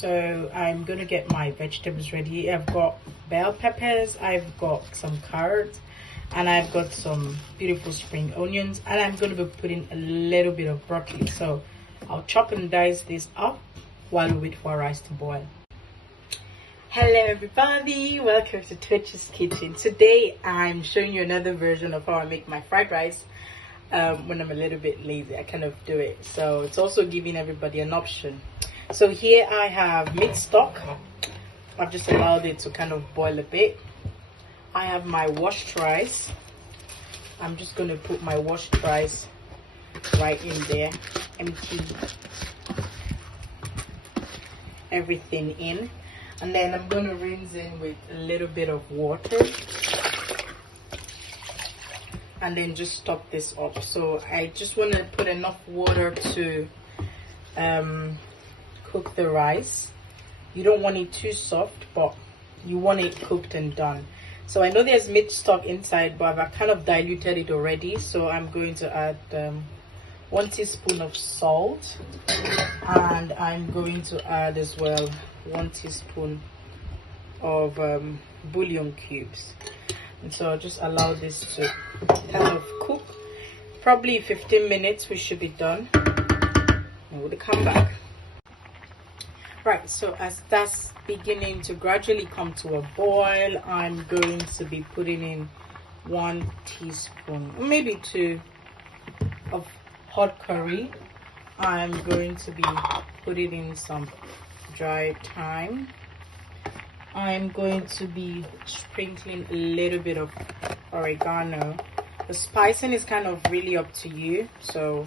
So I'm gonna get my vegetables ready. I've got bell peppers, I've got some carrots, and I've got some beautiful spring onions, and I'm gonna be putting a little bit of broccoli. So I'll chop and dice this up while we wait for our rice to boil. Hello everybody, welcome to Twitch's Kitchen. Today I'm showing you another version of how I make my fried rice. When I'm a little bit lazy, I kind of do it, so it's also giving everybody an option. So here I have meat stock. I've just allowed it to kind of boil a bit. I have my washed rice. I'm just going to put my washed rice right in there, empty everything in, and then I'm going to rinse in with a little bit of water and then just top this up. So I just want to put enough water to cook the rice. You don't want it too soft, but you want it cooked and done. So I know there's meat stock inside, but I've kind of diluted it already, so I'm going to add 1 teaspoon of salt, and I'm going to add as well 1 teaspoon of bouillon cubes. And so I'll just allow this to kind of cook. Probably 15 minutes we should be done, and we'll come back. Right, so as that's beginning to gradually come to a boil, I'm going to be putting in 1 teaspoon, maybe 2, of hot curry. I'm going to be putting in some dried thyme. I'm going to be sprinkling a little bit of oregano. The spicing is kind of really up to you, so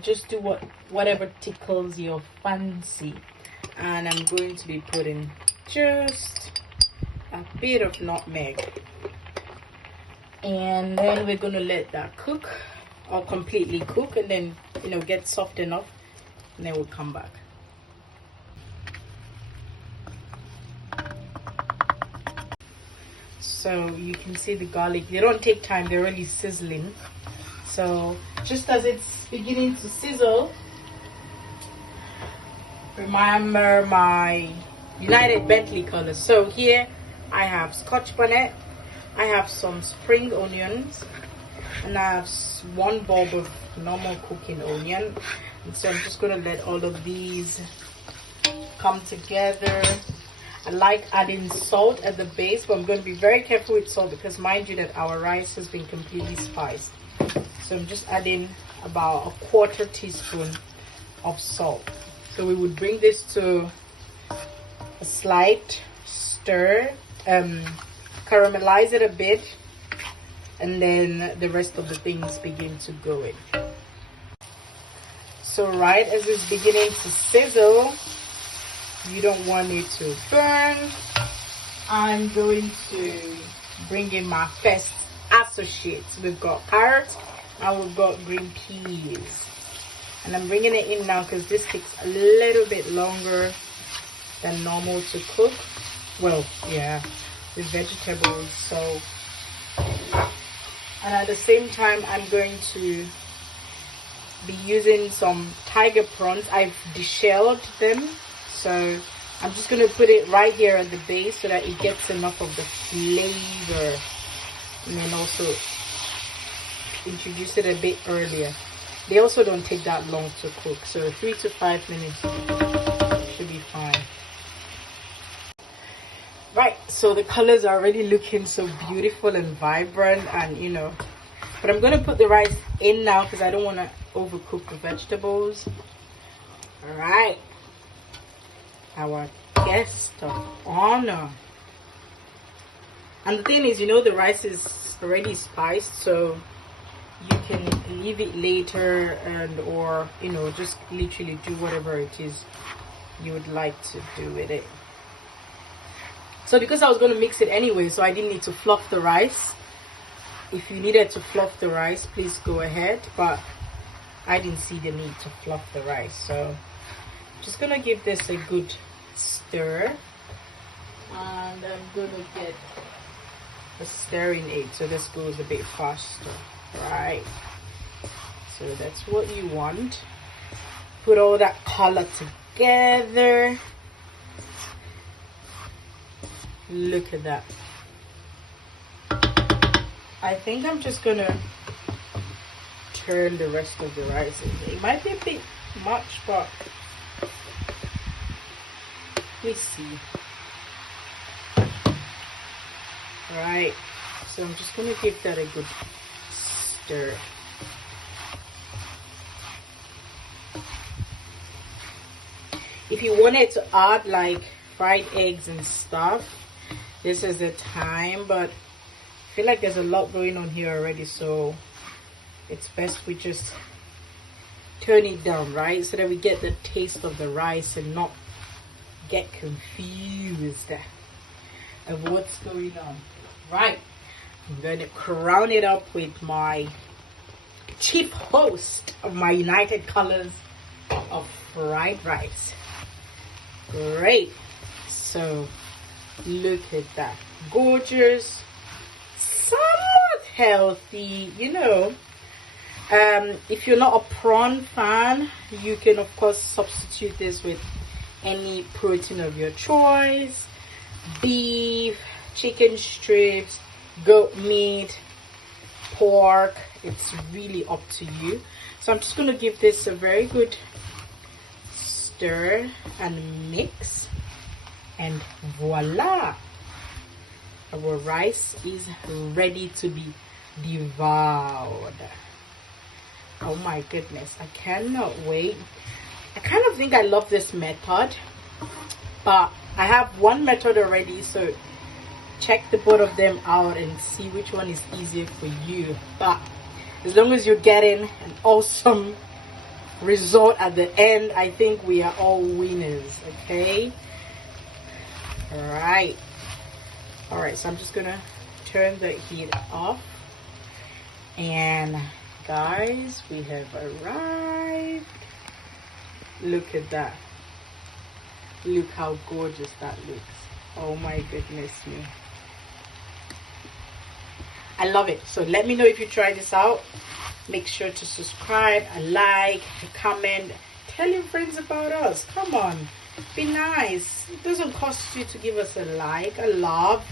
just do whatever tickles your fancy. And I'm going to be putting just a bit of nutmeg, and then we're going to let that cook, or completely cook, and then get soft enough, and then we'll come back. So you can see the garlic, they don't take time, they're really sizzling. So just as it's beginning to sizzle, remember my United Bentley colors. So here I have Scotch bonnet, I have some spring onions, and I have 1 bulb of normal cooking onion. And so I'm just going to let all of these come together. I like adding salt at the base, but I'm going to be very careful with salt because mind you that our rice has been completely spiced. So I'm just adding about 1/4 teaspoon of salt. So we would bring this to a slight stir, caramelize it a bit, and then the rest of the things begin to go in. So right as it's beginning to sizzle, you don't want it to burn, I'm going to bring in my first associates. We've got carrots and we've got green peas. And I'm bringing it in now because this takes a little bit longer than normal to cook. Well, yeah, with vegetables. So, and at the same time, I'm going to be using some tiger prawns. I've deshelled them, so I'm just going to put it right here at the base so that it gets enough of the flavor, and then also introduce it a bit earlier. They also don't take that long to cook, so 3 to 5 minutes should be fine. Right, so the colors are already looking so beautiful and vibrant, and but I'm going to put the rice in now because I don't want to overcook the vegetables. All right, our guest of honor. And the thing is, the rice is already spiced, so you can leave it later or just literally do whatever it is you would like to do with it. So because I was going to mix it anyway, so I didn't need to fluff the rice. If you needed to fluff the rice, please go ahead, but I didn't see the need to fluff the rice. So just gonna give this a good stir, and I'm gonna get a stirring aid so this goes a bit faster. Right, so that's what you want. Put all that color together. Look at that. I think I'm just gonna turn the rest of the rice in. It might be a bit much, but we see. Right, so I'm just gonna give that a good stir. If you wanted to add like fried eggs and stuff, this is the time, but I feel like there's a lot going on here already, so it's best we just turn it down, right? So that we get the taste of the rice and not get confused of what's going on. Right, I'm going to crown it up with my chief host of my United Colors of fried rice. Great. So look at that. Gorgeous, somewhat healthy, you know. If you're not a prawn fan, you can of course substitute this with any protein of your choice. Beef, chicken strips, goat meat, pork. It's really up to you. So I'm just going to give this a very good stir and mix, and voila, our rice is ready to be devoured. Oh my goodness, I cannot wait. I kind of think I love this method, but I have one method already, so check the both of them out and see which one is easier for you. But as long as you're getting an awesome result at the end, I think we are all winners. Okay, all right, so I'm just gonna turn the heat off, and guys, we have arrived. Look at that. Look how gorgeous that looks. Oh my goodness me, I love it. So let me know if you try this out. Make sure to subscribe, a like, a comment, tell your friends about us. Come on, be nice. It doesn't cost you to give us a like, a love.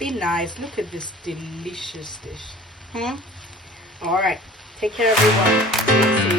Be nice. Look at this delicious dish. All right, take care everyone. Stay safe.